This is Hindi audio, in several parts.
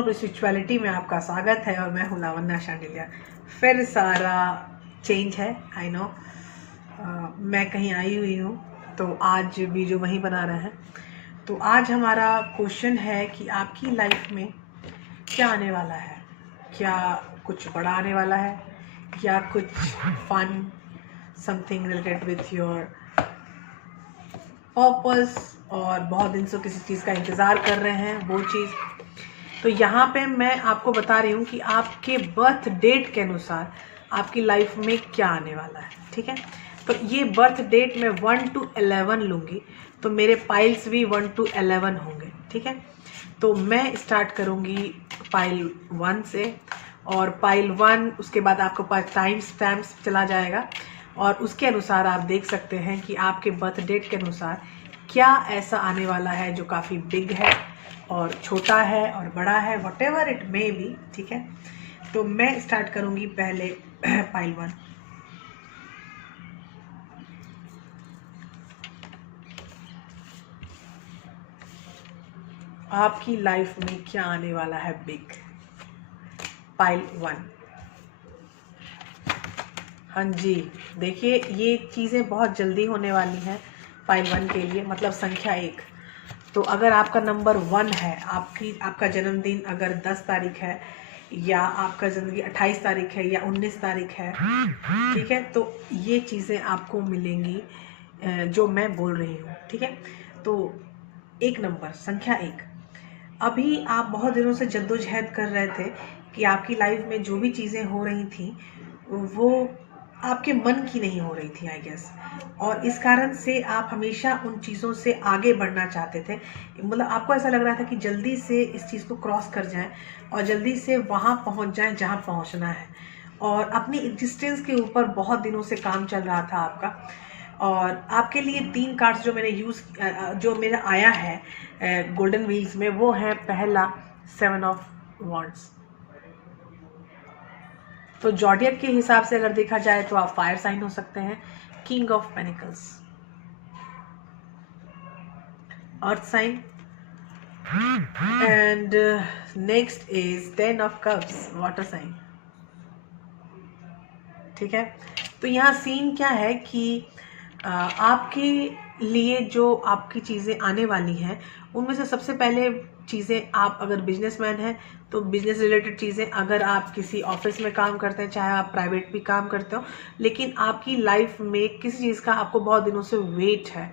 अपनी स्पिरिचुअलिटी में आपका स्वागत है और मैं हूँ लावण्या शांडिल्या। फिर सारा चेंज है, आई नो। मैं कहीं आई हुई हूँ तो आज वीडियो वहीं बना रहे हैं। तो आज हमारा क्वेश्चन है कि आपकी लाइफ में क्या आने वाला है, क्या कुछ बड़ा आने वाला है, या कुछ fun, something related with your purpose, और बहुत दिन से किसी चीज़ का इंतज़ार कर रहे हैं वो चीज़। तो यहाँ पे मैं आपको बता रही हूँ कि आपके बर्थ डेट के अनुसार आपकी लाइफ में क्या आने वाला है, ठीक है। तो ये बर्थ डेट मैं 1 to 11 लूँगी, तो मेरे पाइल्स भी 1 to 11 होंगे, ठीक है। तो मैं स्टार्ट करूँगी पाइल 1 से, और पाइल 1 उसके बाद आपको पास टाइम स्टैम्प्स चला जाएगा, और उसके अनुसार आप देख सकते हैं कि आपके बर्थ डेट के अनुसार क्या ऐसा आने वाला है जो काफ़ी बिग है और छोटा है और बड़ा है, व्हाटएवर इट मे बी, ठीक है। तो मैं स्टार्ट करूंगी पहले पाइल 1। आपकी लाइफ में क्या आने वाला है बिग, पाइल 1। हाँ जी, देखिए ये चीज़ें बहुत जल्दी होने वाली हैं पाइल 1 के लिए, मतलब संख्या 1। तो अगर आपका नंबर 1 है, आपका जन्मदिन अगर 10 तारीख है, या आपका ज़िंदगी 28 तारीख है या 19 तारीख है, ठीक है, तो ये चीज़ें आपको मिलेंगी जो मैं बोल रही हूँ, ठीक है। तो एक नंबर, संख्या 1। अभी आप बहुत दिनों से जद्दोजहद कर रहे थे कि आपकी लाइफ में जो भी चीज़ें हो रही थी वो आपके मन की नहीं हो रही थी, आई गेस, और इस कारण से आप हमेशा उन चीज़ों से आगे बढ़ना चाहते थे। मतलब आपको ऐसा लग रहा था कि जल्दी से इस चीज़ को क्रॉस कर जाएं और जल्दी से वहाँ पहुँच जाएं जहाँ पहुँचना है, और अपनी एग्जिस्टेंस के ऊपर बहुत दिनों से काम चल रहा था आपका। और आपके लिए 3 कार्ड्स जो मैंने जो मेरा आया है गोल्डन व्हील्स में, वो है पहला 7 ऑफ वॉन्ड्स। तो जॉडियक के हिसाब से अगर देखा जाए तो आप फायर साइन हो सकते हैं, king of pentacles earth sign, and next is 10 of cups water sign, ठीक है। तो यहाँ सीन क्या है कि आपके लिए जो आपकी चीज़ें आने वाली हैं उनमें से सबसे पहले चीज़ें, आप अगर बिजनेसमैन हैं तो बिजनेस रिलेटेड चीज़ें, अगर आप किसी ऑफिस में काम करते हैं, चाहे आप प्राइवेट भी काम करते हो, लेकिन आपकी लाइफ में किसी चीज़ का आपको बहुत दिनों से वेट है,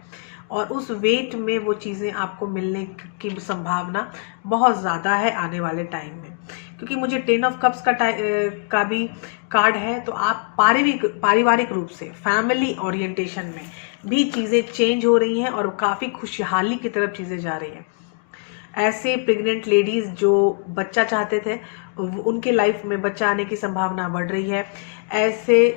और उस वेट में वो चीज़ें आपको मिलने की संभावना बहुत ज़्यादा है आने वाले टाइम में। क्योंकि मुझे 10 ऑफ कप्स का भी कार्ड है, तो आप पारिवारिक रूप से फैमिली ओरिएंटेशन में भी चीज़ें चेंज हो रही हैं और काफ़ी खुशहाली की तरफ चीज़ें जा रही हैं। ऐसे प्रेग्नेंट लेडीज़ जो बच्चा चाहते थे, उनके लाइफ में बच्चा आने की संभावना बढ़ रही है। ऐसे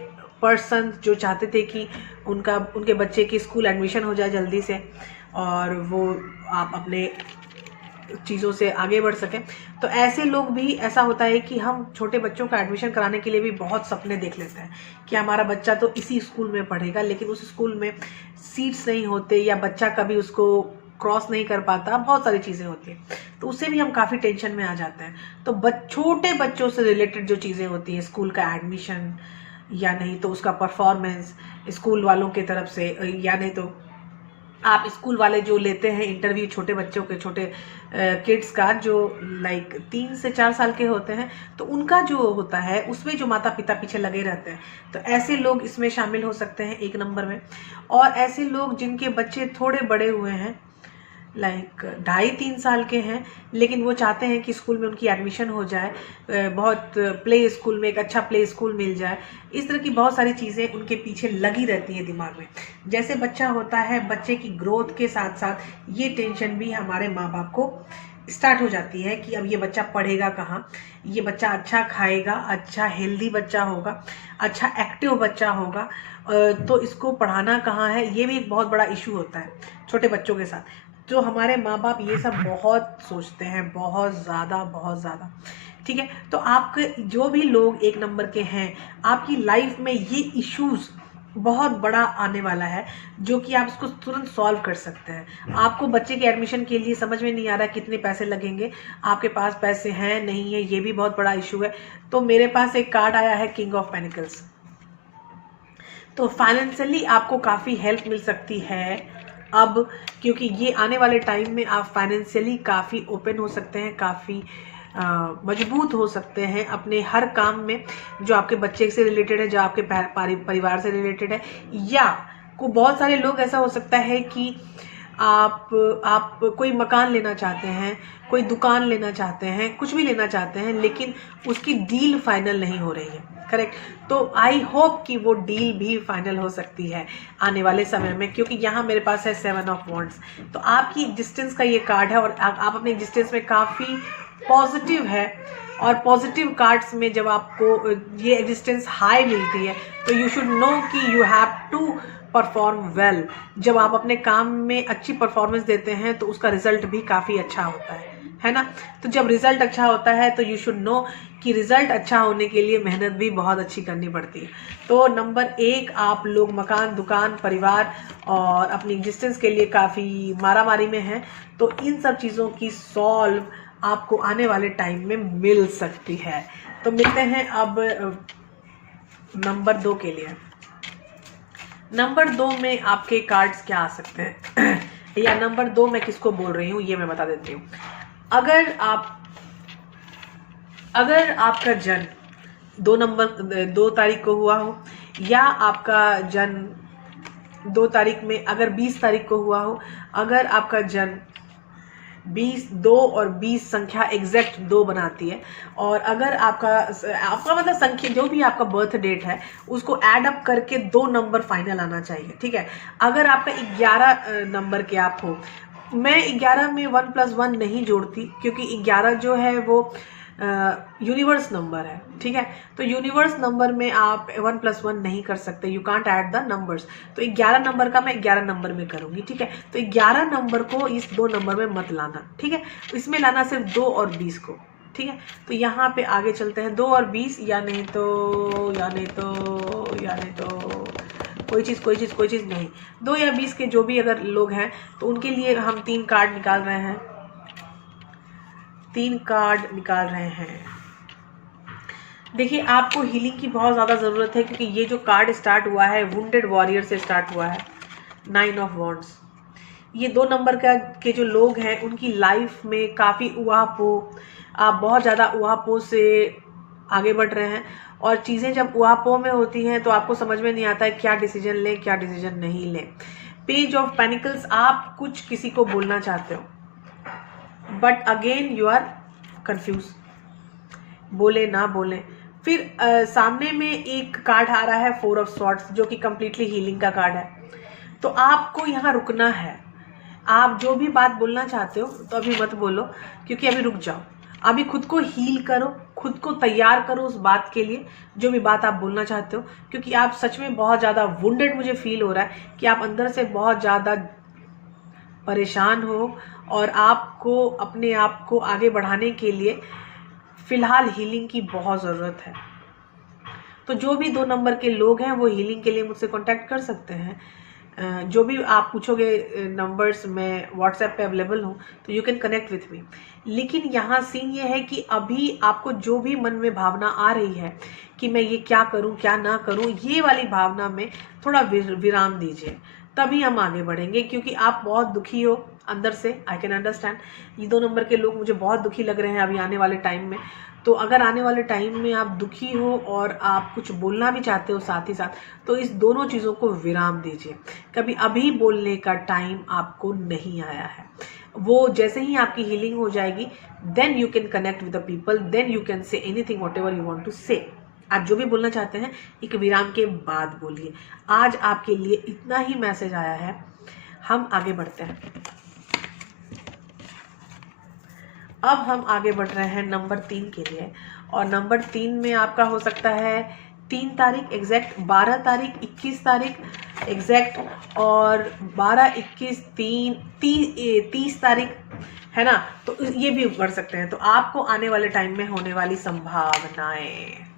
पर्सन जो चाहते थे कि उनके बच्चे की स्कूल एडमिशन हो जाए जल्दी से, और वो आप अपने चीज़ों से आगे बढ़ सकें, तो ऐसे लोग भी, ऐसा होता है कि हम छोटे बच्चों का एडमिशन कराने के लिए भी बहुत सपने देख लेते हैं कि हमारा बच्चा तो इसी स्कूल में पढ़ेगा, लेकिन उस स्कूल में सीट्स नहीं होते, या बच्चा कभी उसको क्रॉस नहीं कर पाता, बहुत सारी चीज़ें होती हैं, तो उससे भी हम काफ़ी टेंशन में आ जाते हैं। तो छोटे बच्चों से रिलेटेड जो चीज़ें होती हैं, स्कूल का एडमिशन, या नहीं तो उसका परफॉर्मेंस स्कूल वालों की तरफ से, या नहीं तो आप स्कूल वाले जो लेते हैं इंटरव्यू छोटे बच्चों के, छोटे किड्स का, जो लाइक 3 से 4 साल के होते हैं, तो उनका जो होता है उसमें जो माता पिता पीछे लगे रहते हैं, तो ऐसे लोग इसमें शामिल हो सकते हैं 1 नंबर में। और ऐसे लोग जिनके बच्चे थोड़े बड़े हुए हैं, लाइक 2.5-3 साल के हैं, लेकिन वो चाहते हैं कि स्कूल में उनकी एडमिशन हो जाए, बहुत प्ले स्कूल में एक अच्छा प्ले स्कूल मिल जाए, इस तरह की बहुत सारी चीज़ें उनके पीछे लगी रहती हैं दिमाग में। जैसे बच्चा होता है, बच्चे की ग्रोथ के साथ साथ ये टेंशन भी हमारे माँ बाप को स्टार्ट हो जाती है कि अब ये बच्चा पढ़ेगा कहाँ, ये बच्चा अच्छा खाएगा, अच्छा हेल्दी बच्चा होगा, अच्छा एक्टिव बच्चा होगा, तो इसको पढ़ाना कहाँ है, ये भी एक बहुत बड़ा इशू होता है छोटे बच्चों के साथ। तो हमारे माँ बाप ये सब बहुत सोचते हैं, बहुत ज़्यादा, ठीक है। तो आपके जो भी लोग 1 नंबर के हैं, आपकी लाइफ में ये इश्यूज बहुत बड़ा आने वाला है, जो कि आप इसको तुरंत सॉल्व कर सकते हैं। आपको बच्चे के एडमिशन के लिए समझ में नहीं आ रहा कितने पैसे लगेंगे, आपके पास पैसे हैं नहीं है, ये भी बहुत बड़ा इशू है। तो मेरे पास एक कार्ड आया है किंग ऑफ पेनिकल्स। तो फाइनेंशियली आपको काफ़ी हेल्प मिल सकती है अब, क्योंकि ये आने वाले टाइम में आप फाइनेंशियली काफ़ी ओपन हो सकते हैं, काफ़ी मजबूत हो सकते हैं अपने हर काम में, जो आपके बच्चे से रिलेटेड है, जो आपके परिवार से रिलेटेड है। या को बहुत सारे लोग ऐसा हो सकता है कि आप कोई मकान लेना चाहते हैं, कोई दुकान लेना चाहते हैं, कुछ भी लेना चाहते हैं, लेकिन उसकी डील फाइनल नहीं हो रही है, करेक्ट। तो आई होप कि वो डील भी फाइनल हो सकती है आने वाले समय में, क्योंकि यहाँ मेरे पास है 7 ऑफ वॉन्ड्स। तो आपकी एग्जिस्टेंस का ये कार्ड है, और आप अपने एग्जिस्टेंस में काफ़ी पॉजिटिव है। और पॉजिटिव कार्ड्स में जब आपको ये एग्जिस्टेंस हाई मिलती है, तो यू शुड नो कि you have to perform well. जब आप अपने काम में अच्छी परफॉर्मेंस देते हैं तो उसका रिजल्ट भी काफ़ी अच्छा होता है ना। तो जब रिजल्ट अच्छा होता है तो यू शुड नो कि रिजल्ट अच्छा होने के लिए मेहनत भी बहुत अच्छी करनी पड़ती है। तो नंबर 1, आप लोग मकान, दुकान, परिवार और अपनी एग्जिस्टेंस के लिए काफ़ी मारामारी में हैं। तो इन सब चीज़ों की सॉल्व आपको आने वाले टाइम में मिल सकती है। तो मिलते हैं अब नंबर 2 के लिए। नंबर 2 में आपके कार्ड्स क्या आ सकते हैं या नंबर 2 मैं किसको बोल रही हूँ ये मैं बता देती हूँ। अगर आपका जन्म 2 तारीख को हुआ हो, या आपका जन्म 2 तारीख में अगर 20 तारीख को हुआ हो, अगर आपका जन्म 2 और 20 संख्या एग्जैक्ट 2 बनाती है, और अगर आपका मतलब संख्या जो भी आपका बर्थ डेट है उसको ऐड अप करके 2 नंबर फाइनल आना चाहिए, ठीक है। अगर आपका 11 नंबर के आप हो, मैं 11 में 1 + 1 नहीं जोड़ती, क्योंकि 11 जो है वो यूनिवर्स नंबर है, ठीक है। तो यूनिवर्स नंबर में आप 1 + 1 नहीं कर सकते, you can't add the numbers. तो 11 नंबर का मैं 11 नंबर में करूंगी, ठीक है। तो 11 नंबर को इस 2 नंबर में मत लाना, ठीक है। इसमें लाना सिर्फ 2 और 20 को, ठीक है। तो यहाँ पे आगे चलते हैं 2 और 20, या नहीं तो कोई चीज़ नहीं, 2 या 20 के जो भी अगर लोग हैं तो उनके लिए हम 3 कार्ड निकाल रहे हैं। 3 कार्ड निकाल रहे हैं। देखिए, आपको हीलिंग की बहुत ज़्यादा ज़रूरत है, क्योंकि ये जो कार्ड स्टार्ट हुआ है वुंडेड वॉरियर से स्टार्ट हुआ है, 9 ऑफ वॉन्ड्स। ये 2 नंबर के जो लोग हैं उनकी लाइफ में काफ़ी उहापो, आप बहुत ज़्यादा उहापो से आगे बढ़ रहे हैं। और चीज़ें जब उहापो में होती हैं तो आपको समझ में नहीं आता है क्या डिसीजन लें, क्या डिसीजन नहीं लें। पेज ऑफ पेनिकल्स, आप कुछ किसी को बोलना चाहते हो, but again you are confuse, बोले ना बोले। फिर सामने में एक कार्ड आ रहा है 4 ऑफ स्वॉर्ड्स, जो कि कंप्लीटली हीलिंग का कार्ड है। तो आपको यहाँ रुकना है। आप जो भी बात बोलना चाहते हो तो अभी मत बोलो, क्योंकि अभी रुक जाओ। अभी खुद को हील करो, खुद को तैयार करो उस बात के लिए जो भी बात आप बोलना चाहते हो, क्योंकि आप सच में बहुत ज़्यादा वुंडेड मुझे फील हो रहा है कि आप अंदर से बहुत ज़्यादा परेशान हो, और आपको अपने आप को आगे बढ़ाने के लिए फ़िलहाल हीलिंग की बहुत ज़रूरत है। तो जो भी 2 नंबर के लोग हैं वो हीलिंग के लिए मुझसे कांटेक्ट कर सकते हैं। जो भी आप पूछोगे नंबर्स, मैं व्हाट्सएप पे अवेलेबल हूँ, तो you can connect with me. लेकिन यहाँ सीन ये है कि अभी आपको जो भी मन में भावना आ रही है कि मैं ये क्या करूँ क्या ना करूँ, ये वाली भावना में थोड़ा विराम दीजिए, तभी हम आगे बढ़ेंगे। क्योंकि आप बहुत दुखी हो अंदर से, आई कैन अंडरस्टैंड। ये 2 नंबर के लोग मुझे बहुत दुखी लग रहे हैं अभी आने वाले टाइम में। तो अगर आने वाले टाइम में आप दुखी हो और आप कुछ बोलना भी चाहते हो साथ ही साथ, तो इस दोनों चीज़ों को विराम दीजिए। कभी अभी बोलने का टाइम आपको नहीं आया है। वो जैसे ही आपकी हीलिंग हो जाएगी, then you can connect with the people, then you can say anything what ever you want to say. आप जो भी बोलना चाहते हैं एक विराम के बाद बोलिए। आज आपके लिए इतना ही मैसेज आया है, हम आगे बढ़ते हैं। अब हम आगे बढ़ रहे हैं नंबर 3 के लिए, और नंबर 3 में आपका हो सकता है 3 तारीख एग्जैक्ट, 12 तारीख, 21 तारीख एग्जैक्ट, और 12, 21, 30 तारीख, है ना। तो ये भी बढ़ सकते हैं। तो आपको आने वाले टाइम में होने वाली संभावनाएं,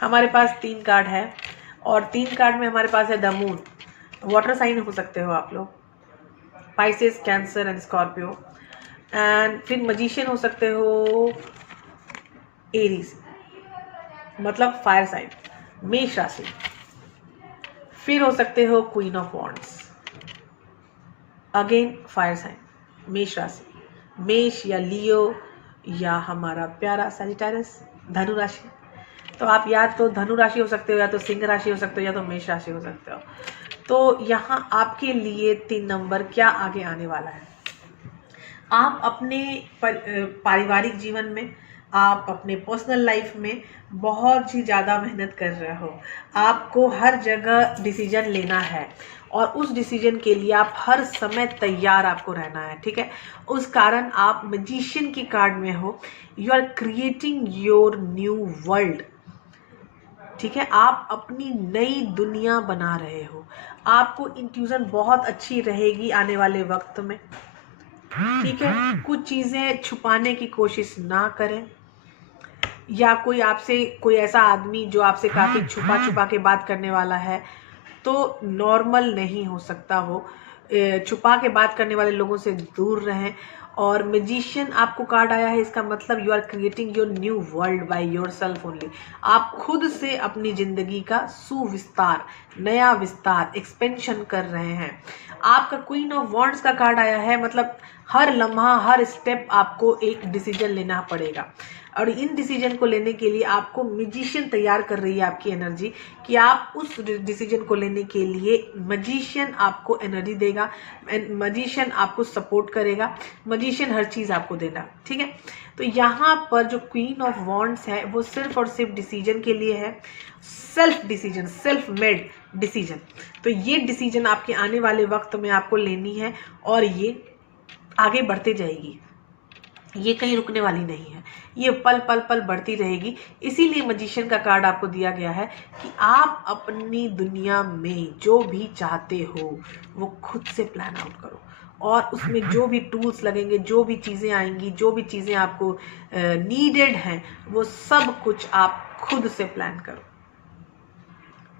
हमारे पास 3 कार्ड है और 3 कार्ड में हमारे पास है द मून। वाटर साइन हो सकते हो आप लोग, Pisces, cancer and Scorpio. And फिर मजिशियन हो सकते हो एरीज, मतलब फायर साइन, मेष राशि। फिर हो सकते हो queen of wands, again fire sign, मेष राशि, मेष या लियो या हमारा प्यारा सजिटेरियस धनु राशि। तो आप या तो धनु राशि हो सकते हो, या तो सिंह राशि हो सकते हो, या तो मेष राशि हो सकते हो। तो यहाँ आपके लिए 3 नंबर क्या आगे आने वाला है। आप अपने पारिवारिक जीवन में, आप अपने पर्सनल लाइफ में बहुत ही ज़्यादा मेहनत कर रहे हो। आपको हर जगह डिसीजन लेना है और उस डिसीजन के लिए आप हर समय तैयार आपको रहना है, ठीक है। उस कारण आप मैजिशियन की कार्ड में हो। You are creating your new world, ठीक है। आप अपनी नई दुनिया बना रहे हो। आपको इंट्यूजन बहुत अच्छी रहेगी आने वाले वक्त में, ठीक है। कुछ चीज़ें छुपाने की कोशिश ना करें, या कोई ऐसा आदमी जो आपसे काफ़ी छुपा के बात करने वाला है, तो नॉर्मल नहीं हो सकता वो। छुपा के बात करने वाले लोगों से दूर रहें। और मैजिशियन आपको कार्ड आया है, इसका मतलब you are creating your new world by your self only. आप खुद से अपनी जिंदगी का सुविस्तार, नया विस्तार, एक्सपेंशन कर रहे हैं। आपका क्वीन ऑफ वॉन्ड्स का कार्ड आया है, मतलब हर लम्हा, हर स्टेप आपको एक डिसीजन लेना पड़ेगा। और इन डिसीजन को लेने के लिए आपको मैजिशियन तैयार कर रही है आपकी एनर्जी, कि आप उस डिसीजन को लेने के लिए मैजिशियन आपको एनर्जी देगा, मैजिशियन आपको सपोर्ट करेगा, मैजिशियन हर चीज़ आपको देगा, ठीक है। तो यहाँ पर जो क्वीन ऑफ वॉन्ड्स है वो सिर्फ और सिर्फ डिसीजन के लिए है, self decision, self made decision. तो ये डिसीजन आपके आने वाले वक्त में आपको लेनी है और ये आगे बढ़ते जाएगी, ये कहीं रुकने वाली नहीं है, ये पल पल पल बढ़ती रहेगी। इसीलिए मैजिशियन का कार्ड आपको दिया गया है कि आप अपनी दुनिया में जो भी चाहते हो वो खुद से प्लान आउट करो, और उसमें जो भी टूल्स लगेंगे, जो भी चीज़ें आएंगी, जो भी चीज़ें आपको नीडेड हैं, वो सब कुछ आप खुद से प्लान करो,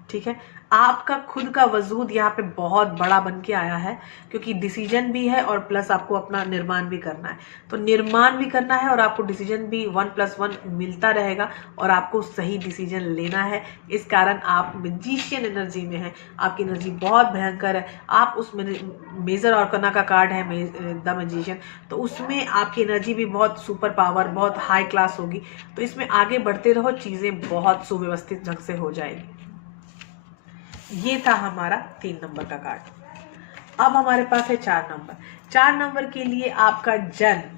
ठीक है। आपका खुद का वजूद यहाँ पे बहुत बड़ा बन के आया है, क्योंकि डिसीजन भी है और प्लस आपको अपना निर्माण भी करना है। तो निर्माण भी करना है और आपको डिसीजन भी 1+1 मिलता रहेगा, और आपको सही डिसीजन लेना है। इस कारण आप मैजिशियन एनर्जी में हैं, आपकी एनर्जी बहुत भयंकर है। आप उस मेजर आर्कना का कार्ड है द मैजिशियन, तो उसमें आपकी एनर्जी भी बहुत सुपर पावर, बहुत हाई क्लास होगी। तो इसमें आगे बढ़ते रहो, चीज़ें बहुत सुव्यवस्थित ढंग से हो जाएगी। ये था हमारा 3 नंबर का कार्ड। अब हमारे पास है 4 नंबर। 4 नंबर के लिए आपका जन्म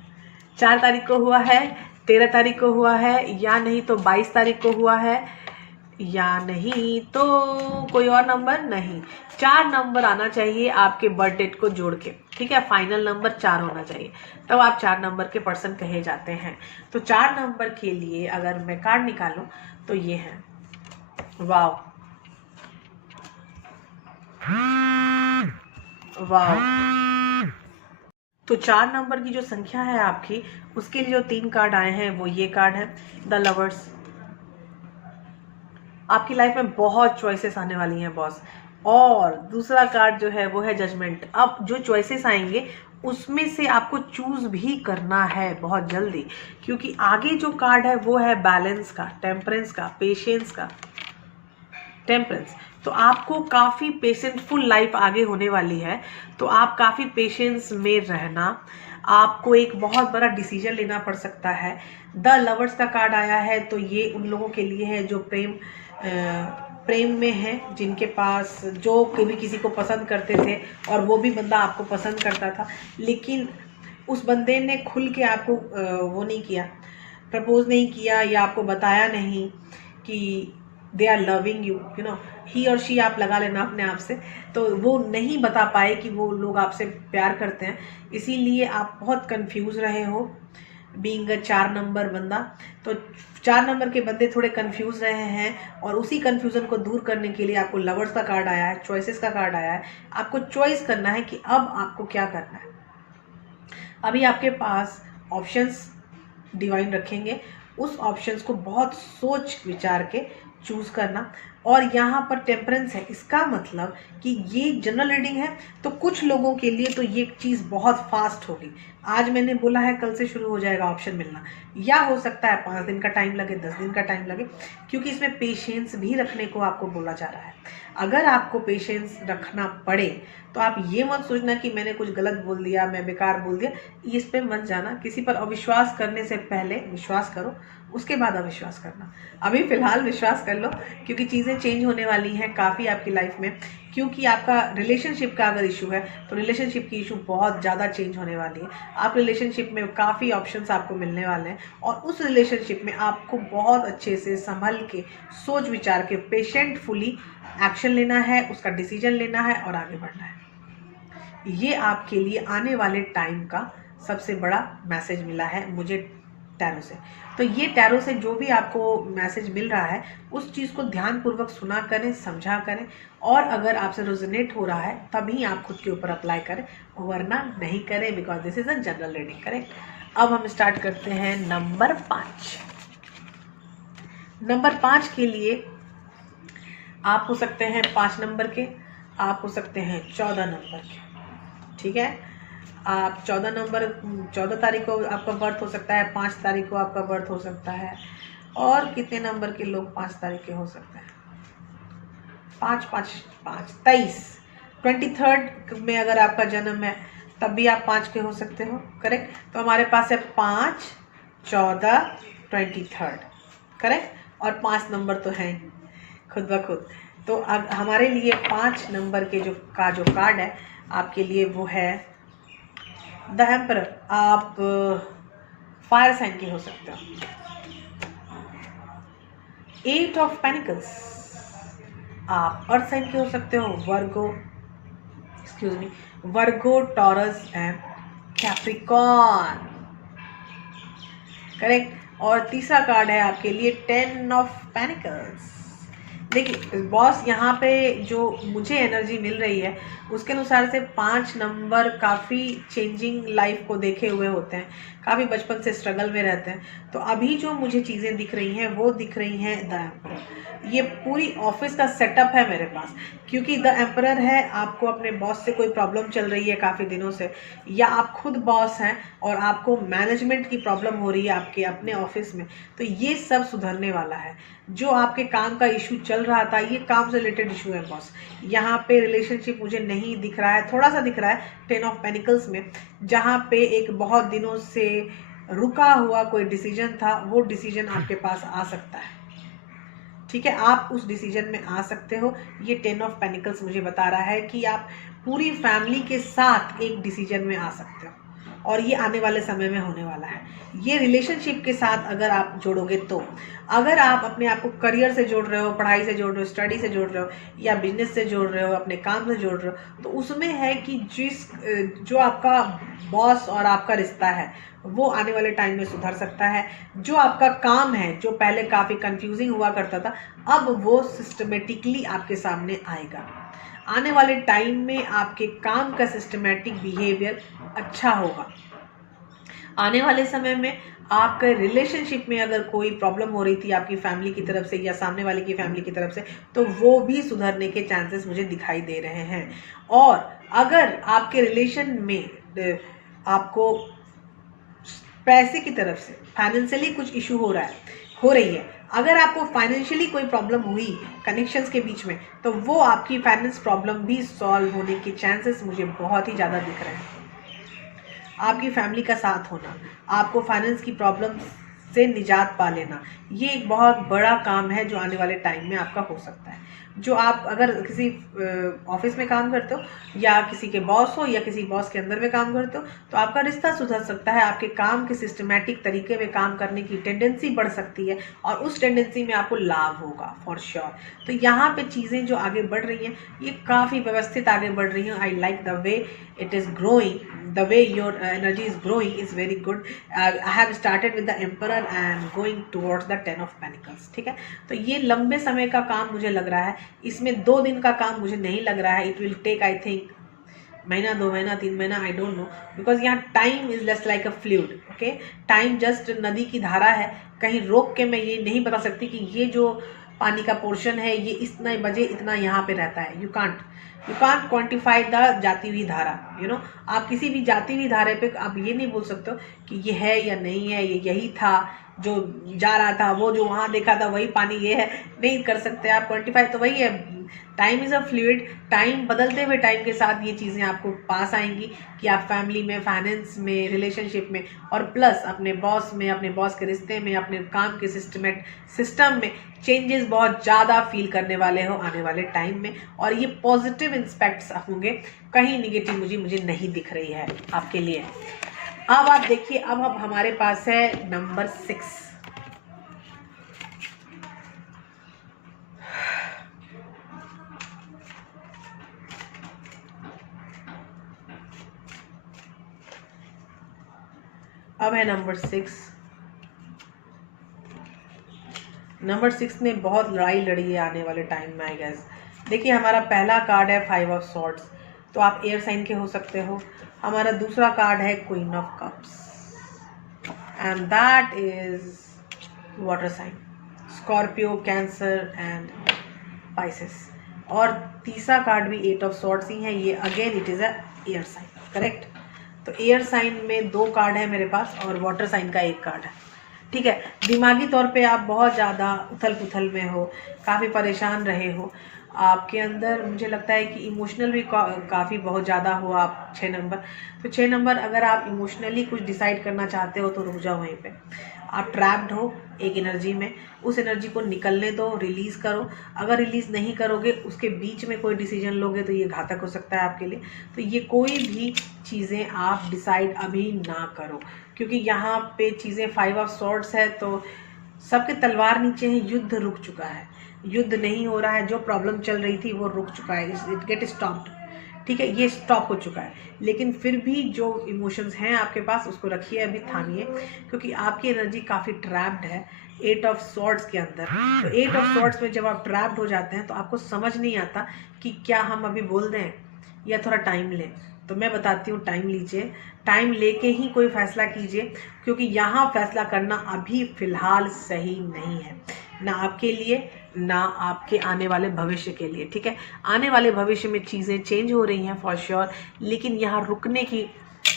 4 तारीख को हुआ है, 13 तारीख को हुआ है, या नहीं तो 22 तारीख को हुआ है, या नहीं तो कोई और नंबर नहीं। 4 नंबर आना चाहिए आपके बर्थ डेट को जोड़ के, ठीक है। फाइनल नंबर 4 होना चाहिए, तब आप 4 नंबर के पर्सन कहे जाते हैं। तो 4 नंबर के लिए अगर मैं कार्ड निकालूं तो ये है, वाव वाह। तो 4 नंबर की जो संख्या है आपकी, उसके लिए जो 3 कार्ड आए हैं वो ये कार्ड है, द लवर्स। आपकी लाइफ में बहुत चॉइसेस आने वाली हैं बॉस। और दूसरा कार्ड जो है वो है जजमेंट। अब जो चॉइसेस आएंगे उसमें से आपको चूज भी करना है बहुत जल्दी, क्योंकि आगे जो कार्ड है वो है बैलेंस का, टेम्परेंस का, पेशेंस का। टेम्परेंस, तो आपको काफ़ी पेशेंटफुल लाइफ आगे होने वाली है। तो आप काफ़ी पेशेंस में रहना, आपको एक बहुत बड़ा डिसीजन लेना पड़ सकता है। द लवर्स का कार्ड आया है, तो ये उन लोगों के लिए है जो प्रेम में है, जिनके पास, जो कभी किसी को पसंद करते थे और वो भी बंदा आपको पसंद करता था, लेकिन उस बंदे ने खुल के आपको वो नहीं किया, प्रपोज नहीं किया, या आपको बताया नहीं कि they are loving you, you know, he और शी आप लगा लेना अपने आप से। तो वो नहीं बता पाए कि वो लोग आपसे प्यार करते हैं, इसीलिए आप बहुत कंफ्यूज रहे हो बीइंग अ 4 नंबर बंदा। तो 4 नंबर के बंदे थोड़े कंफ्यूज रहे हैं, और उसी कंफ्यूजन को दूर करने के लिए आपको लवर्स का कार्ड आया है, चॉइसेस का कार्ड आया है। आपको चॉइस करना है कि अब आपको क्या करना है। अभी आपके पास ऑप्शंस डिवाइन रखेंगे, उस ऑप्शंस को बहुत सोच विचार के चूज करना। और यहाँ पर टेम्परेंस है, इसका मतलब कि ये जनरल रीडिंग है, तो कुछ लोगों के लिए तो ये चीज़ बहुत फास्ट होगी। आज मैंने बोला है कल से शुरू हो जाएगा ऑप्शन मिलना, या हो सकता है 5 दिन का टाइम लगे, 10 दिन का टाइम लगे, क्योंकि इसमें पेशेंस भी रखने को आपको बोला जा रहा है। अगर आपको पेशेंस रखना पड़े तो आप ये मत सोचना कि मैंने कुछ गलत बोल दिया, मैं बेकार बोल दिया, इस पे मत जाना। किसी पर अविश्वास करने से पहले विश्वास करो, उसके बाद अविश्वास करना। अभी फिलहाल विश्वास कर लो, क्योंकि चीज़ें चेंज होने वाली हैं काफ़ी आपकी लाइफ में। क्योंकि आपका रिलेशनशिप का अगर इशू है तो रिलेशनशिप की इशू बहुत ज़्यादा चेंज होने वाली है। आप रिलेशनशिप में काफ़ी ऑप्शंस आपको मिलने वाले हैं, और उस रिलेशनशिप में आपको बहुत अच्छे से संभल के, सोच विचार के, पेशेंटफुली एक्शन लेना है, उसका डिसीजन लेना है और आगे बढ़ना है। ये आपके लिए आने वाले टाइम का सबसे बड़ा मैसेज मिला है मुझे टैरो से। तो ये टैरो से जो भी आपको मैसेज मिल रहा है उस चीज़ को ध्यानपूर्वक सुना करें, समझा करें, और अगर आपसे रेजोनेट हो रहा है तभी आप खुद के ऊपर अप्लाई करें, वरना नहीं करें, because this is a general reading. Correct. अब हम स्टार्ट करते हैं नंबर 5। नंबर 5 के लिए आप हो सकते हैं 5 नंबर के, आप हो सकते हैं 14 नंबर के। ठीक है, आप 14 तारीख को आपका बर्थ हो सकता है, 5 तारीख को आपका बर्थ हो सकता है, और कितने नंबर के लोग 5 तारीख के हो सकते हैं? 5 5 5 23। 23 में अगर आपका जन्म है तब भी आप 5 के हो सकते हो। करेक्ट। तो हमारे पास है 5, 14, 23। करेक्ट। और 5 नंबर तो हैं खुद ब खुद। तो अब हमारे लिए 5 नंबर के जो कार्ड है आपके लिए वो है द एम्परर। आप फायर साइन के हो सकते हो। 8 ऑफ पेनिकल्स आप अर्थ साइन के हो सकते हो, वर्गो, टॉरस एंड कैप्रिकॉर्न। करेक्ट। और तीसरा कार्ड है आपके लिए 10 ऑफ पेनिकल्स। देखिए बॉस, यहाँ पे जो मुझे एनर्जी मिल रही है उसके अनुसार से 5 नंबर काफ़ी चेंजिंग लाइफ को देखे हुए होते हैं, काफ़ी बचपन से स्ट्रगल में रहते हैं। तो अभी जो मुझे चीज़ें दिख रही हैं वो दिख रही हैं द एम्परर। ये पूरी ऑफिस का सेटअप है मेरे पास, क्योंकि द एम्परर है। आपको अपने बॉस से कोई प्रॉब्लम चल रही है काफ़ी दिनों से, या आप खुद बॉस हैं और आपको मैनेजमेंट की प्रॉब्लम हो रही है आपके अपने ऑफिस में, तो ये सब सुधरने वाला है। जो आपके काम का इशू चल रहा था, ये काम से रिलेटेड इशू है बॉस। यहाँ पे रिलेशनशिप मुझे नहीं दिख रहा है, थोड़ा सा दिख रहा है 10 ऑफ पेनिकल्स में, जहाँ पे एक बहुत दिनों से रुका हुआ कोई डिसीजन था, वो डिसीजन आपके पास आ सकता है। ठीक है, आप उस डिसीजन में आ सकते हो। ये 10 ऑफ पेनिकल्स मुझे बता रहा है कि आप पूरी फैमिली के साथ एक डिसीजन में आ सकते हो, और ये आने वाले समय में होने वाला है। ये रिलेशनशिप के साथ अगर आप जोड़ोगे तो, अगर आप अपने आप को करियर से जोड़ रहे हो, पढ़ाई से जोड़ रहे हो, स्टडी से जोड़ रहे हो, या बिजनेस से जोड़ रहे हो, अपने काम से जोड़ रहे हो, तो उसमें है कि जो आपका बॉस और आपका रिश्ता है वो आने वाले टाइम में सुधर सकता है। जो आपका काम है, जो पहले काफ़ी कंफ्यूजिंग हुआ करता था, अब वो सिस्टमेटिकली आपके सामने आएगा। आने वाले टाइम में आपके काम का सिस्टमेटिक बिहेवियर अच्छा होगा। आने वाले समय में आपके रिलेशनशिप में अगर कोई प्रॉब्लम हो रही थी आपकी फैमिली की तरफ से या सामने वाले की फैमिली की तरफ से, तो वो भी सुधरने के चांसेस मुझे दिखाई दे रहे हैं। और अगर आपके रिलेशन में आपको पैसे की तरफ से फाइनेंशियली कुछ इशू हो रही है, अगर आपको फाइनेंशियली कोई प्रॉब्लम हुई कनेक्शंस के बीच में, तो वो आपकी फाइनेंस प्रॉब्लम भी सॉल्व होने के चांसेस मुझे बहुत ही ज़्यादा दिख रहे हैं। आपकी फैमिली का साथ होना, आपको फाइनेंस की प्रॉब्लम से निजात पा लेना, ये एक बहुत बड़ा काम है जो आने वाले टाइम में आपका हो सकता है। जो आप अगर किसी ऑफिस में काम करते हो, या किसी के बॉस हो, या किसी बॉस के अंदर में काम करते हो, तो आपका रिश्ता सुधर सकता है। आपके काम के सिस्टमैटिक तरीके में काम करने की टेंडेंसी बढ़ सकती है, और उस टेंडेंसी में आपको लाभ होगा फॉर श्योर। तो यहाँ पे चीज़ें जो आगे बढ़ रही हैं ये काफ़ी व्यवस्थित आगे बढ़ रही हैं। I like the way it is growing, the way your energy is growing is very good. I have started with the emperor and going towards the 10 of pentacles. ठीक है, तो ये लंबे समय का काम मुझे लग रहा है, इसमें 2 दिन का काम मुझे नहीं लग रहा है। It will take I think महीना, 2 महीना, 3 महीना, आई डोंट नो, बिकॉज यहाँ time is just like a fluid. Okay, time just नदी की धारा है, कहीं रोक के मैं ये नहीं बता सकती कि ये जो पानी का पोर्शन है, ये इतना बजे इतना यहाँ पे रहता है। यू कांट क्वान्टिफाई द जाती हुई धारा, आप किसी भी जाती हुई धारा पे आप ये नहीं बोल सकते हो कि ये है या नहीं है, ये यही था जो जा रहा था, वो जो वहाँ देखा था वही पानी ये है, नहीं कर सकते आप क्वान्टिफाई। तो वही है, time is a fluid, time बदलते हुए टाइम के साथ ये चीज़ें आपको पास आएंगी कि आप फैमिली में, फाइनेंस में, रिलेशनशिप में, और प्लस अपने बॉस में, अपने बॉस के रिश्ते में, अपने काम के सिस्टम में चेंजेस बहुत ज़्यादा फील करने वाले हो आने वाले टाइम में। और ये पॉजिटिव इंस्पेक्ट्स होंगे, कहीं निगेटिव मुझे नहीं दिख रही है आपके लिए। अब आप देखिए, अब हमारे पास है नंबर 6। अब है नंबर 6। नंबर 6 ने बहुत लड़ाई लड़ी है आने वाले टाइम में, आई गेस। देखिए, हमारा पहला कार्ड है 5 ऑफ सॉर्ड्स, तो आप एयर साइन के हो सकते हो। हमारा दूसरा कार्ड है queen of cups, and that is water sign, Scorpio, Cancer and Pisces. और तीसरा कार्ड भी 8 ऑफ सॉर्ड्स ही है, ये again it is a air sign, correct. तो एयर साइन में 2 कार्ड है मेरे पास और वाटर साइन का 1 कार्ड है, ठीक है। दिमागी तौर पे आप बहुत ज़्यादा उथल पुथल में हो, काफ़ी परेशान रहे हो, आपके अंदर मुझे लगता है कि इमोशनल भी काफ़ी बहुत ज़्यादा हो आप। 6 नंबर, तो 6 नंबर अगर आप इमोशनली कुछ डिसाइड करना चाहते हो तो रुक जाओ वहीं पे। आप ट्रैप्ड हो एक एनर्जी में, उस एनर्जी को निकलने दो, रिलीज़ करो। अगर रिलीज़ नहीं करोगे, उसके बीच में कोई डिसीजन लोगे तो ये घातक हो सकता है आपके लिए। तो ये कोई भी चीज़ें आप डिसाइड अभी ना करो, क्योंकि यहाँ पे चीज़ें 5 ऑफ सॉर्ड्स है, तो सबके तलवार नीचे है, युद्ध रुक चुका है, युद्ध नहीं हो रहा है, जो प्रॉब्लम चल रही थी वो रुक चुका है, इट गेट स्टॉप्ड, ठीक है, ये स्टॉप हो चुका है। लेकिन फिर भी जो इमोशंस हैं आपके पास, उसको रखिए, अभी थामिए, क्योंकि आपकी एनर्जी काफ़ी ट्रैप्ड है 8 ऑफ सॉर्ड्स के अंदर। तो 8 ऑफ सॉर्ड्स में जब आप ट्रैप्ड हो जाते हैं तो आपको समझ नहीं आता कि क्या हम अभी बोल दें या थोड़ा टाइम लें। तो मैं बताती हूँ, टाइम लीजिए, टाइम लेके ही कोई फैसला कीजिए, क्योंकि यहाँ फैसला करना अभी फ़िलहाल सही नहीं है, ना आपके लिए ना आपके आने वाले भविष्य के लिए, ठीक है। आने वाले भविष्य में चीज़ें चेंज हो रही हैं फॉर श्योर, लेकिन यहाँ रुकने की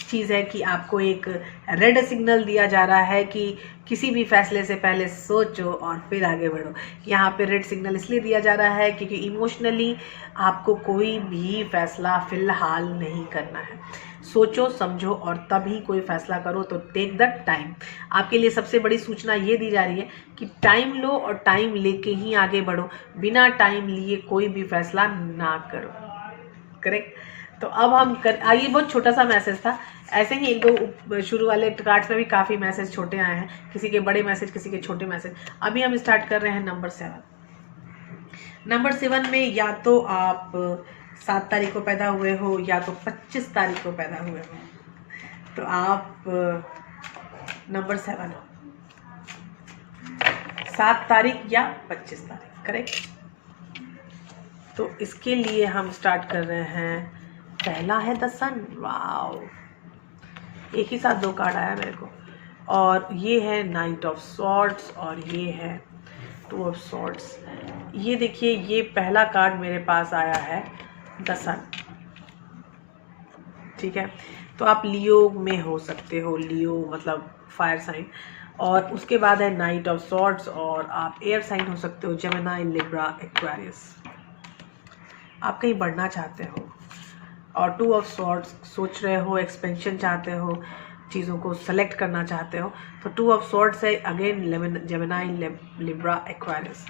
चीज़ है कि आपको एक रेड सिग्नल दिया जा रहा है कि किसी भी फैसले से पहले सोचो और फिर आगे बढ़ो। यहाँ पे रेड सिग्नल इसलिए दिया जा रहा है क्योंकि इमोशनली आपको कोई भी फैसला फ़िलहाल नहीं करना है। सोचो समझो और तभी कोई फैसला करो, तो टेक द टाइम। आपके लिए सबसे बड़ी सूचना ये दी जा रही है कि टाइम लो और टाइम लेके ही आगे बढ़ो, बिना टाइम लिए कोई भी फैसला ना करो, करेक्ट। तो अब हम आइए, बहुत छोटा सा मैसेज था, ऐसे ही 1-2 शुरू वाले कार्ड्स में भी काफ़ी मैसेज छोटे आए हैं, किसी के बड़े मैसेज, किसी के छोटे मैसेज। अभी हम स्टार्ट कर रहे हैं नंबर 7। नंबर 7 में या तो आप 7 तारीख को पैदा हुए हो या तो 25 तारीख को पैदा हुए हो, तो आप नंबर 7 हो, 7 तारीख या 25 तारीख, करेक्ट। तो इसके लिए हम स्टार्ट कर रहे हैं, पहला है द सन, वाओ, एक ही साथ 2 कार्ड आया मेरे को, और ये है नाइट ऑफ सॉर्ड्स और ये है 2 ऑफ सॉर्ड्स। ये देखिए, ये पहला कार्ड मेरे पास आया है द सन, ठीक है। तो आप लियो में हो सकते हो, लियो मतलब फायर साइन, और उसके बाद है नाइट ऑफ सॉर्ड्स, और आप एयर साइन हो सकते हो, जेमिनी, लिब्रा, एक्वेरियस। आप कहीं बढ़ना चाहते हो, और 2 ऑफ सॉर्ड्स सोच रहे हो, एक्सपेंशन चाहते हो, चीज़ों को सेलेक्ट करना चाहते हो, तो 2 ऑफ सॉर्ड्स है अगेन जेमिनी, लिब्रा, एक्वेरियस।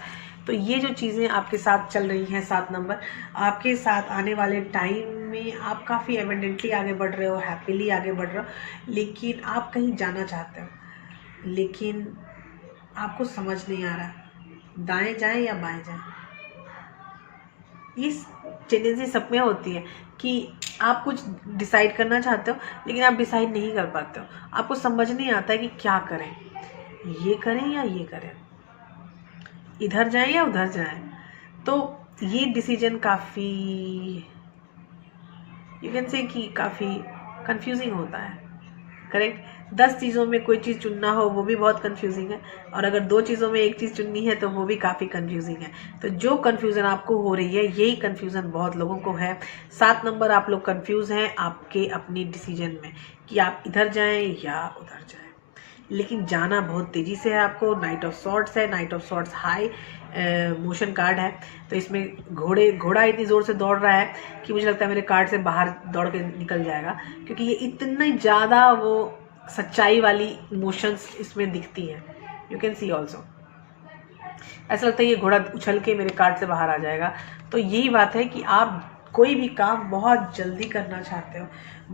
तो ये जो चीज़ें आपके साथ चल रही हैं, 7 नंबर आपके साथ आने वाले टाइम में आप काफ़ी एविडेंटली आगे बढ़ रहे हो, हैप्पीली आगे बढ़ रहे हो, लेकिन आप कहीं जाना चाहते हो, लेकिन आपको समझ नहीं आ रहा दाएं जाएं या बाएं जाएं। ये टेंडेंसी सब में होती है कि आप कुछ डिसाइड करना चाहते हो लेकिन आप डिसाइड नहीं कर पाते हो, आपको समझ नहीं आता है कि क्या करें, ये करें या ये करें, इधर जाएं या उधर जाएं। तो ये डिसीजन काफ़ी, यू कैन से कि काफ़ी कंफ्यूजिंग होता है, करेक्ट। 10 चीज़ों में कोई चीज़ चुनना हो वो भी बहुत कंफ्यूजिंग है, और अगर 2 चीज़ों में एक चीज़ चुननी है तो वो भी काफ़ी कंफ्यूजिंग है। तो जो कंफ्यूजन आपको हो रही है, यही कंफ्यूजन बहुत लोगों को है। 7 नंबर आप लोग कंफ्यूज हैं आपके अपनी डिसीजन में कि आप इधर जाएं या उधर जाएं, लेकिन जाना बहुत तेज़ी से है आपको। नाइट ऑफ सॉर्ड्स है, night of swords high motion card है, तो इसमें घोड़ा इतनी ज़ोर से दौड़ रहा है कि मुझे लगता है मेरे कार्ड से बाहर दौड़ के निकल जाएगा, क्योंकि ये इतनी ज़्यादा वो सच्चाई वाली इमोशंस इसमें दिखती हैं। यू कैन सी ऑल्सो, ऐसा लगता है ये घोड़ा उछल के मेरे कार्ड से बाहर आ जाएगा। तो यही बात है कि आप कोई भी काम बहुत जल्दी करना चाहते हो,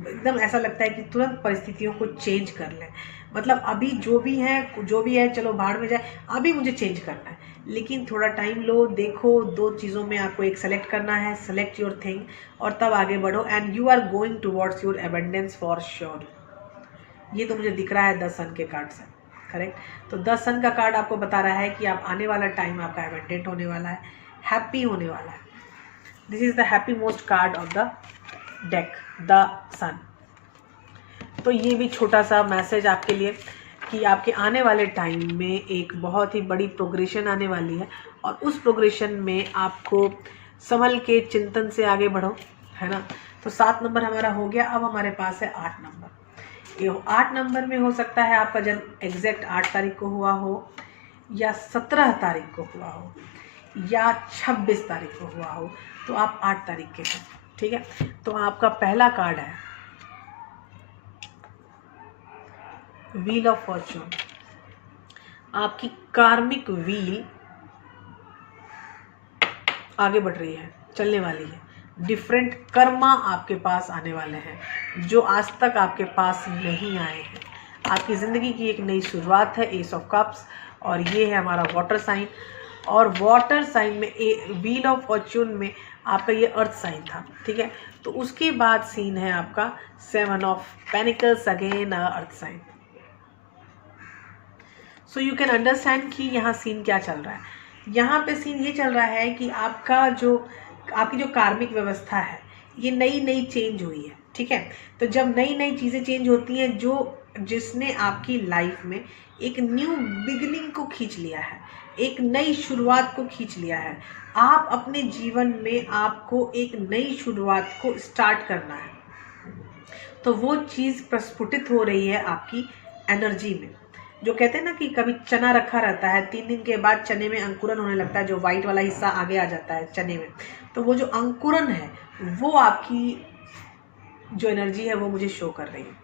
एकदम ऐसा लगता है कि तुरंत परिस्थितियों को चेंज कर लें। मतलब अभी जो भी है चलो भाड़ में जाए, अभी मुझे चेंज करना है, लेकिन थोड़ा टाइम लो, देखो 2 चीज़ों में आपको एक सेलेक्ट करना है, सेलेक्ट योर थिंग और तब आगे बढ़ो, and you are going towards your abundance for sure. ये तो मुझे दिख रहा है 10 सन के कार्ड से, करेक्ट। तो 10 सन का कार्ड आपको बता रहा है कि आप आने वाला टाइम आपका एबंडेंट होने वाला है, हैप्पी होने वाला है। This is the happy most card of the deck, the sun. तो ये भी छोटा सा मैसेज आपके लिए कि आपके आने वाले टाइम में एक बहुत ही बड़ी प्रोग्रेशन आने वाली है, और उस प्रोग्रेशन में आपको संभल के चिंतन से आगे बढ़ो, है ना। तो 7 नंबर हमारा हो गया। अब हमारे पास है 8 नंबर। ये 8 नंबर में हो सकता है आपका जन्म एग्जैक्ट 8 तारीख को हुआ हो, या 17 तारीख को हुआ हो, या 26 तारीख को हुआ हो, तो आप 8 तारीख के हैं, ठीक है। तो आपका पहला कार्ड है व्हील ऑफ फॉर्चून। आपकी कार्मिक व्हील आगे बढ़ रही है, चलने वाली है। डिफरेंट कर्मा आपके पास आने वाले हैं जो आज तक आपके पास नहीं आए हैं। आपकी ज़िंदगी की एक नई शुरुआत है, एस ऑफ कप्स, और ये है हमारा वाटर साइन। और वाटर साइन में व्हील ऑफ फॉर्चून में आपका ये अर्थ साइन था, ठीक है। तो उसके बाद सीन है आपका 7 of pentacles, again earth sign. So you can understand कि यहाँ सीन क्या चल रहा है। यहाँ पे सीन ये चल रहा है कि आपकी जो कार्मिक व्यवस्था है ये नई चेंज हुई है, ठीक है। तो जब नई चीज़ें चेंज होती हैं, जिसने आपकी लाइफ में एक न्यू बिगिनिंग को खींच लिया है, एक नई शुरुआत को खींच लिया है। आप अपने जीवन में आपको एक नई शुरुआत को स्टार्ट करना है, तो वो चीज़ प्रस्फुटित हो रही है आपकी एनर्जी में। जो कहते हैं ना कि कभी चना रखा रहता है, 3 दिन के बाद चने में अंकुरन होने लगता है, जो वाइट वाला हिस्सा आगे आ जाता है चने में, तो वो जो अंकुरन है वो आपकी जो एनर्जी है वो मुझे शो कर रही है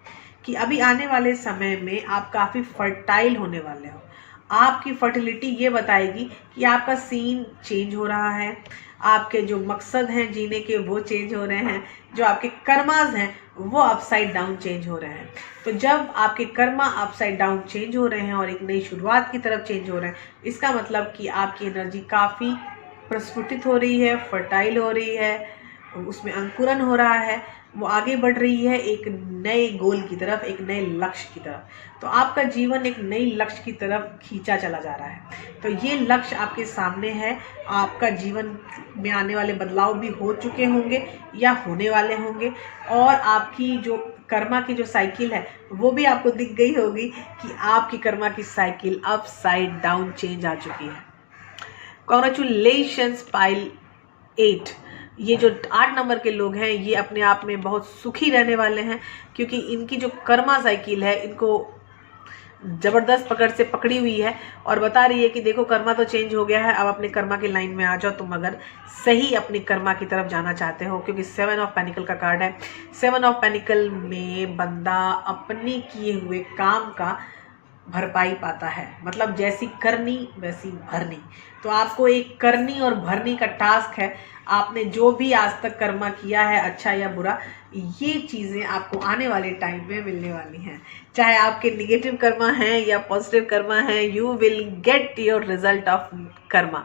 कि अभी आने वाले समय में आप काफ़ी फर्टाइल होने वाले हो। आपकी फर्टिलिटी ये बताएगी कि आपका सीन चेंज हो रहा है, आपके जो मकसद हैं जीने के वो चेंज हो रहे हैं, जो आपके कर्मास हैं वो अपसाइड डाउन चेंज हो रहे हैं। तो जब आपके कर्मा अपसाइड डाउन चेंज हो रहे हैं और एक नई शुरुआत की तरफ चेंज हो रहे हैं, इसका मतलब कि आपकी एनर्जी काफ़ी प्रस्फुटित हो रही है, फर्टाइल हो रही है, उसमें अंकुरन हो रहा है, वो आगे बढ़ रही है एक नए गोल की तरफ, एक नए लक्ष्य की तरफ। तो आपका जीवन एक नई लक्ष्य की तरफ खींचा चला जा रहा है। तो ये लक्ष्य आपके सामने है। आपका जीवन में आने वाले बदलाव भी हो चुके होंगे या होने वाले होंगे, और आपकी जो कर्मा की जो साइकिल है वो भी आपको दिख गई होगी कि आपकी कर्मा की साइकिल अपसाइड डाउन चेंज आ चुकी है। Congratulations pile 8। ये जो 8 नंबर के लोग हैं ये अपने आप में बहुत सुखी रहने वाले हैं, क्योंकि इनकी जो कर्मा साइकिल है इनको ज़बरदस्त पकड़ से पकड़ी हुई है और बता रही है कि देखो कर्मा तो चेंज हो गया है, अब अपने कर्मा की लाइन में आ जाओ तुम, अगर सही अपनी कर्मा की तरफ जाना चाहते हो। क्योंकि 7 ऑफ पेनिकल का कार्ड है। 7 ऑफ पेनिकल में बंदा अपने किए हुए काम का भरपाई पाता है, मतलब जैसी करनी वैसी भरनी। तो आपको एक करनी और भरनी का टास्क है। आपने जो भी आज तक कर्मा किया है, अच्छा या बुरा, ये चीज़ें आपको आने वाले टाइम में मिलने वाली हैं। चाहे आपके निगेटिव कर्मा हैं या पॉजिटिव कर्मा हैं, you will get your result of Karma,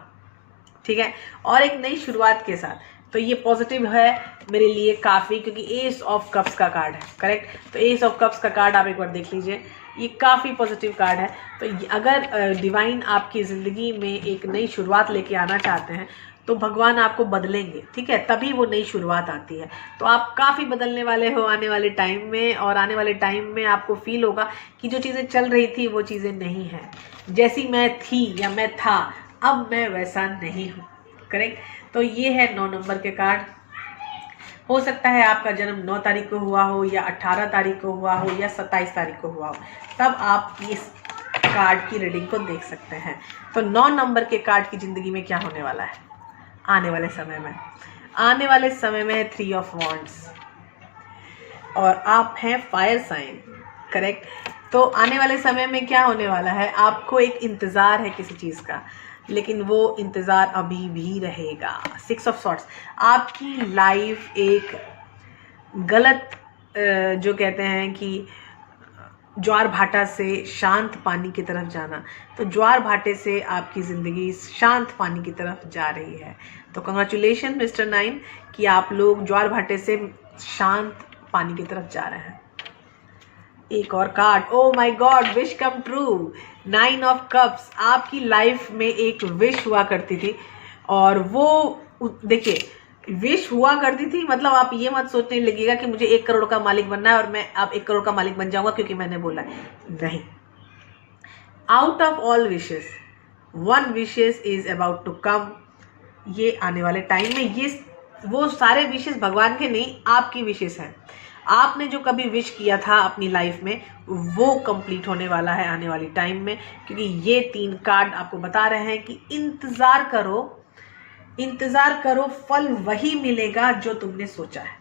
ठीक है। और एक नई शुरुआत के साथ, तो ये पॉजिटिव है मेरे लिए काफ़ी, क्योंकि एस ऑफ कप्स का कार्ड है, करेक्ट। तो एस ऑफ कप्स का कार्ड आप एक बार देख लीजिए, ये काफ़ी पॉजिटिव कार्ड है। तो अगर डिवाइन आपकी ज़िंदगी में एक नई शुरुआत लेके आना चाहते हैं तो भगवान आपको बदलेंगे, ठीक है, तभी वो नई शुरुआत आती है। तो आप काफ़ी बदलने वाले हो आने वाले टाइम में, और आने वाले टाइम में आपको फील होगा कि जो चीज़ें चल रही थी वो चीज़ें नहीं हैं, जैसी मैं थी या मैं था अब मैं वैसा नहीं हूँ। करेक्ट। तो ये है 9 नंबर के कार्ड। हो सकता है आपका जन्म 9 तारीख को हुआ हो, या 18 तारीख को हुआ हो, या 27 तारीख को हुआ हो, तब आप इस कार्ड की रीडिंग को देख सकते हैं। तो 9 नंबर के कार्ड की ज़िंदगी में क्या होने वाला है आने वाले समय में? आने वाले समय में 3 ऑफ वॉन्ड्स, और आप हैं फायर साइन। करेक्ट। तो आने वाले समय में क्या होने वाला है, आपको एक इंतज़ार है किसी चीज़ का, लेकिन वो इंतज़ार अभी भी रहेगा। 6 ऑफ सॉर्ट्स, आपकी लाइफ एक गलत जो कहते हैं कि ज्वार भाटा से शांत पानी की तरफ जाना, तो ज्वार भाटे से आपकी ज़िंदगी शांत पानी की तरफ जा रही है। तो कंग्रेचुलेशन मिस्टर 9 कि आप लोग ज्वार भाटे से शांत पानी की तरफ जा रहे हैं। एक और card, O my God, wish come true. 9 of cups, आपकी लाइफ में एक विश हुआ करती थी, और वो देखिए विश हुआ करती थी मतलब आप ये मत सोचने लगेगा कि मुझे 1 करोड़ का मालिक बनना है और मैं अब 1 करोड़ का मालिक बन जाऊंगा क्योंकि मैंने बोला है। नहीं, out of all wishes 1 wishes is about to come. ये आने वाले टाइम में, ये वो सारे विशेस भगवान के नहीं, आपकी विशेस हैं। आपने जो कभी विश किया था अपनी लाइफ में वो कंप्लीट होने वाला है आने वाली टाइम में, क्योंकि ये 3 कार्ड आपको बता रहे हैं कि इंतज़ार करो, इंतज़ार करो, फल वही मिलेगा जो तुमने सोचा है।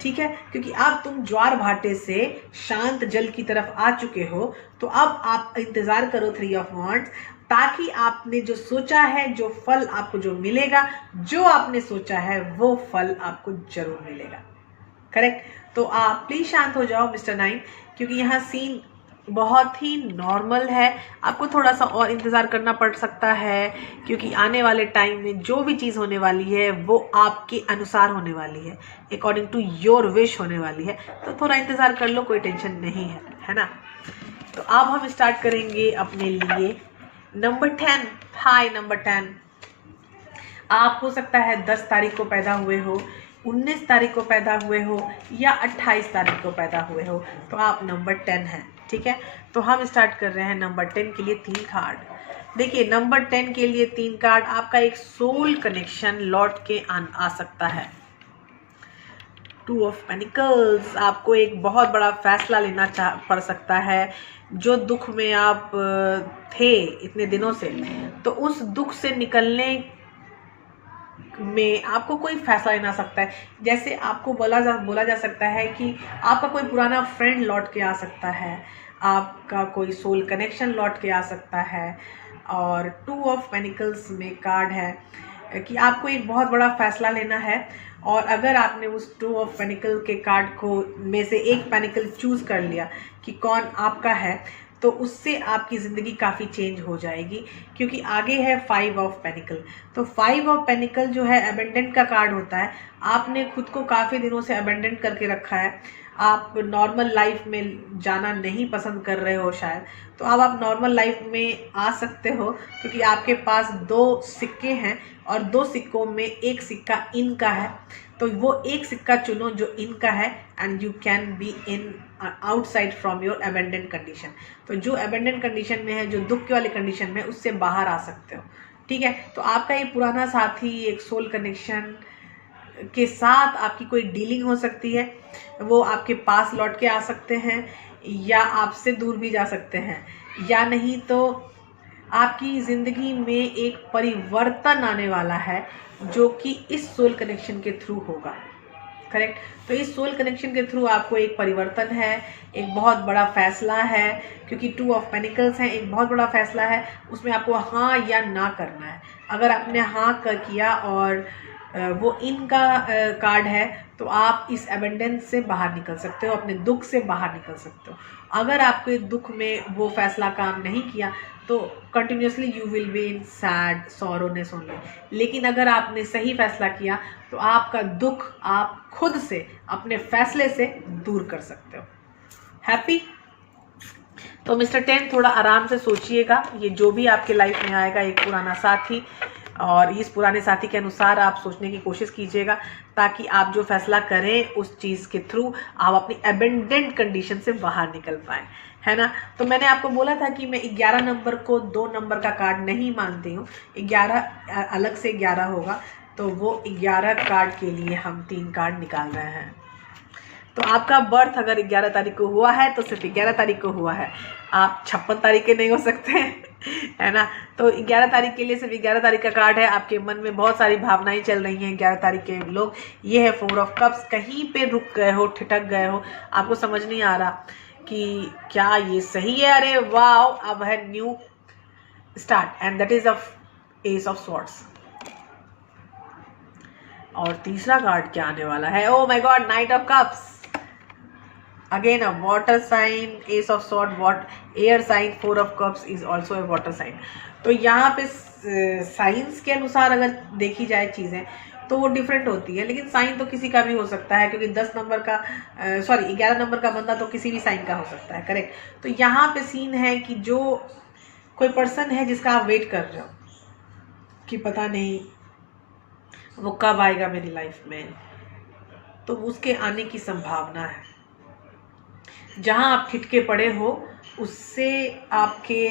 ठीक है, क्योंकि अब तुम ज्वार भाटे से शांत जल की तरफ आ चुके हो, तो अब आप इंतज़ार करो 3 ऑफ वॉन्ड्स, ताकि आपने जो सोचा है, जो फल आपको जो मिलेगा, जो आपने सोचा है वो फल आपको जरूर मिलेगा। करेक्ट। तो आप प्लीज़ शांत हो जाओ मिस्टर 9, क्योंकि यहाँ सीन बहुत ही नॉर्मल है। आपको थोड़ा सा और इंतज़ार करना पड़ सकता है, क्योंकि आने वाले टाइम में जो भी चीज़ होने वाली है वो आपके अनुसार होने वाली है, अकॉर्डिंग टू योर विश होने वाली है। तो थोड़ा इंतज़ार कर लो, कोई टेंशन नहीं है ना। तो अब हम स्टार्ट करेंगे अपने लिए नंबर 10। हाय नंबर 10, आप हो सकता है 10 तारीख को पैदा हुए हो, 19 तारीख को पैदा हुए हो, या 28 तारीख को पैदा हुए हो, तो आप नंबर 10 हैं। ठीक है, तो हम स्टार्ट कर रहे हैं नंबर 10 के लिए 3 कार्ड। देखिए नंबर 10 के लिए 3 कार्ड, आपका एक सोल कनेक्शन लौट के आ सकता है। 2 ऑफ पेनिकल्स, आपको एक बहुत बड़ा फैसला लेना पड़ सकता है। जो दुख में आप थे इतने दिनों से, तो उस दुख से निकलने में आपको कोई फैसला लेना सकता है। जैसे आपको बोला जा सकता है कि आपका कोई पुराना फ्रेंड लौट के आ सकता है, आपका कोई सोल कनेक्शन लौट के आ सकता है। और 2 ऑफ पेनिकल्स में कार्ड है कि आपको एक बहुत बड़ा फैसला लेना है, और अगर आपने उस 2 ऑफ पेनिकल के कार्ड को में से एक पेनिकल चूज़ कर लिया कि कौन आपका है, तो उससे आपकी ज़िंदगी काफ़ी चेंज हो जाएगी। क्योंकि आगे है 5 ऑफ पेनिकल। तो 5 ऑफ पेनिकल जो है अबेंडेंट का कार्ड होता है। आपने खुद को काफ़ी दिनों से अबेंडेंट करके रखा है, आप नॉर्मल लाइफ में जाना नहीं पसंद कर रहे हो शायद, तो अब आप नॉर्मल लाइफ में आ सकते हो, क्योंकि आपके पास 2 सिक्के हैं, और 2 सिक्कों में एक सिक्का इन का है। तो वो एक सिक्का चुनो जो इनका है, and you can be in outside from your abundant condition. तो जो अबेंडेंट कंडीशन में है, जो दुख के वाले कंडीशन में, उससे बाहर आ सकते हो। ठीक है, तो आपका ये पुराना साथी, एक सोल कनेक्शन के साथ आपकी कोई डीलिंग हो सकती है, वो आपके पास लौट के आ सकते हैं, या आपसे दूर भी जा सकते हैं, या नहीं तो आपकी ज़िंदगी में एक परिवर्तन आने वाला है, जो कि इस सोल कनेक्शन के थ्रू होगा। करेक्ट। तो इस सोल कनेक्शन के थ्रू आपको एक परिवर्तन है, एक बहुत बड़ा फैसला है, क्योंकि 2 ऑफ पेनिकल्स हैं, एक बहुत बड़ा फैसला है, उसमें आपको हाँ या ना करना है। अगर आपने हाँ किया और वो इनका कार्ड है, तो आप इस एबेंडेंस से बाहर निकल सकते हो, अपने दुख से बाहर निकल सकते हो। अगर आपके दुख में वो फैसला काम नहीं किया, तो continuously you will be in sad sorrowness only. लेकिन अगर आपने सही फैसला किया, तो आपका दुख आप खुद से अपने फैसले से दूर कर सकते हो। हैप्पी। तो मिस्टर 10 थोड़ा आराम से सोचिएगा, ये जो भी आपके लाइफ में आएगा, एक पुराना साथी, और इस पुराने साथी के अनुसार आप सोचने की कोशिश कीजिएगा, ताकि आप जो फैसला करें उस चीज़ के थ्रू आप अपनी अबेंडेंट कंडीशन से बाहर निकल पाएँ, है ना। तो मैंने आपको बोला था कि मैं 11 नंबर को 2 नंबर का कार्ड नहीं मानती हूँ, 11 अलग से 11 होगा, तो वो 11 कार्ड के लिए हम 3 कार्ड निकाल रहे हैं। तो आपका बर्थ अगर 11 तारीख को हुआ है तो सिर्फ 11 तारीख को हुआ है, आप 56 तारीख के नहीं हो सकते है ना। तो 11 तारीख के लिए सिर्फ 11 तारीख का कार्ड है। आपके मन में बहुत सारी भावनाएं चल रही हैं 11 तारीख के लोग। ये है 4 ऑफ कप्स। कहीं पे रुक गए हो, ठिठक गए हो, आपको समझ नहीं आ रहा कि क्या ये सही है, अरे वाओ, अब है new start, and that is of ace of swords. और तीसरा कार्ड क्या आने वाला है? Oh my god, knight of cups. Again a water sign, ace of sword, air sign, 4 of cups is also a water sign. तो यहाँ पे साइंस के अनुसार अगर देखी जाए चीज़ें तो वो डिफरेंट होती है, लेकिन साइन तो किसी का भी हो सकता है, क्योंकि 10 नंबर का 11 नंबर का बंदा तो किसी भी साइन का हो सकता है, करेक्ट। तो यहाँ पे सीन है कि जो कोई पर्सन है जिसका आप वेट कर रहे हो कि पता नहीं वो कब आएगा मेरी लाइफ में, तो उसके आने की संभावना है। जहाँ आप ठिठके पड़े हो उससे आपके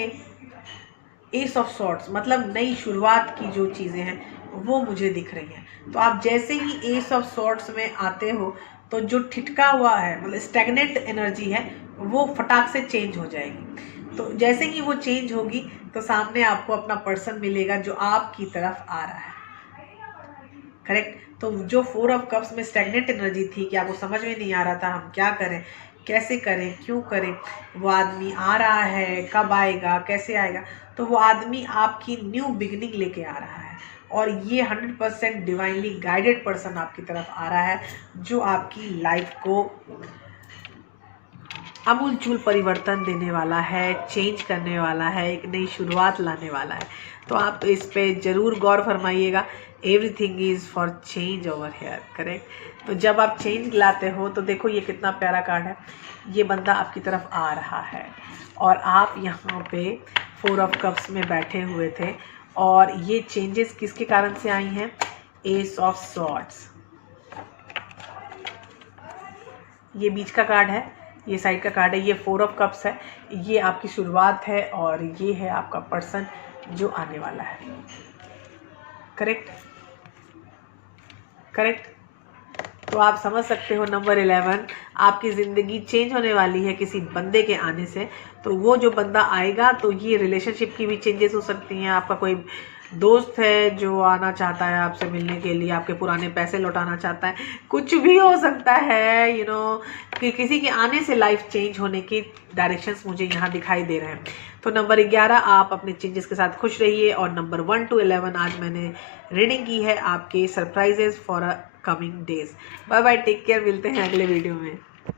एस ऑफ सॉर्ड्स, मतलब नई शुरुआत की जो चीज़ें हैं वो मुझे दिख रही हैं। तो आप जैसे ही एस ऑफ सॉर्ड्स में आते हो तो जो ठिठका हुआ है, मतलब स्टैग्नेंट एनर्जी है, वो फटाक से चेंज हो जाएगी। तो जैसे ही वो चेंज होगी तो सामने आपको अपना पर्सन मिलेगा जो आपकी तरफ आ रहा है, करेक्ट। तो जो 4 ऑफ कप्स में स्टैग्नेंट एनर्जी थी कि आपको समझ में नहीं आ रहा था हम क्या करें, कैसे करें, क्यों करें, वो आदमी आ रहा है, कब आएगा, कैसे आएगा। तो वो आदमी आपकी न्यू बिगिनिंग लेके आ रहा है, और ये 100% डिवाइनली गाइडेड पर्सन आपकी तरफ आ रहा है, जो आपकी लाइफ को आमूलचूल परिवर्तन देने वाला है, चेंज करने वाला है, एक नई शुरुआत लाने वाला है। तो आप इस पे ज़रूर गौर फरमाइएगा। Everything is for change over here, correct. तो जब आप चेंज लाते हो तो देखो ये कितना प्यारा कार्ड है। ये बंदा आपकी तरफ आ रहा है और आप यहाँ पे 4 ऑफ कप्स में बैठे हुए थे, और ये चेंजेस किसके कारण से आई हैं? S of swords. ये बीच का कार्ड है, ये साइड का कार्ड है, ये 4 ऑफ कप्स है। ये आपकी शुरुआत है और ये है आपका पर्सन जो आने वाला है, करेक्ट, करेक्ट। तो आप समझ सकते हो नंबर 11, आपकी ज़िंदगी चेंज होने वाली है किसी बंदे के आने से। तो वो जो बंदा आएगा, तो ये रिलेशनशिप की भी चेंजेस हो सकती हैं। आपका कोई दोस्त है जो आना चाहता है आपसे मिलने के लिए, आपके पुराने पैसे लौटाना चाहता है, कुछ भी हो सकता है, कि किसी के आने से लाइफ चेंज होने की डायरेक्शंस मुझे यहाँ दिखाई दे रहे हैं। तो नंबर 11 आप अपने चेंजेस के साथ खुश रहिए, और नंबर 1 to 11 आज मैंने रीडिंग की है आपके surprises for a coming days. Bye bye, take care, मिलते हैं अगले वीडियो में।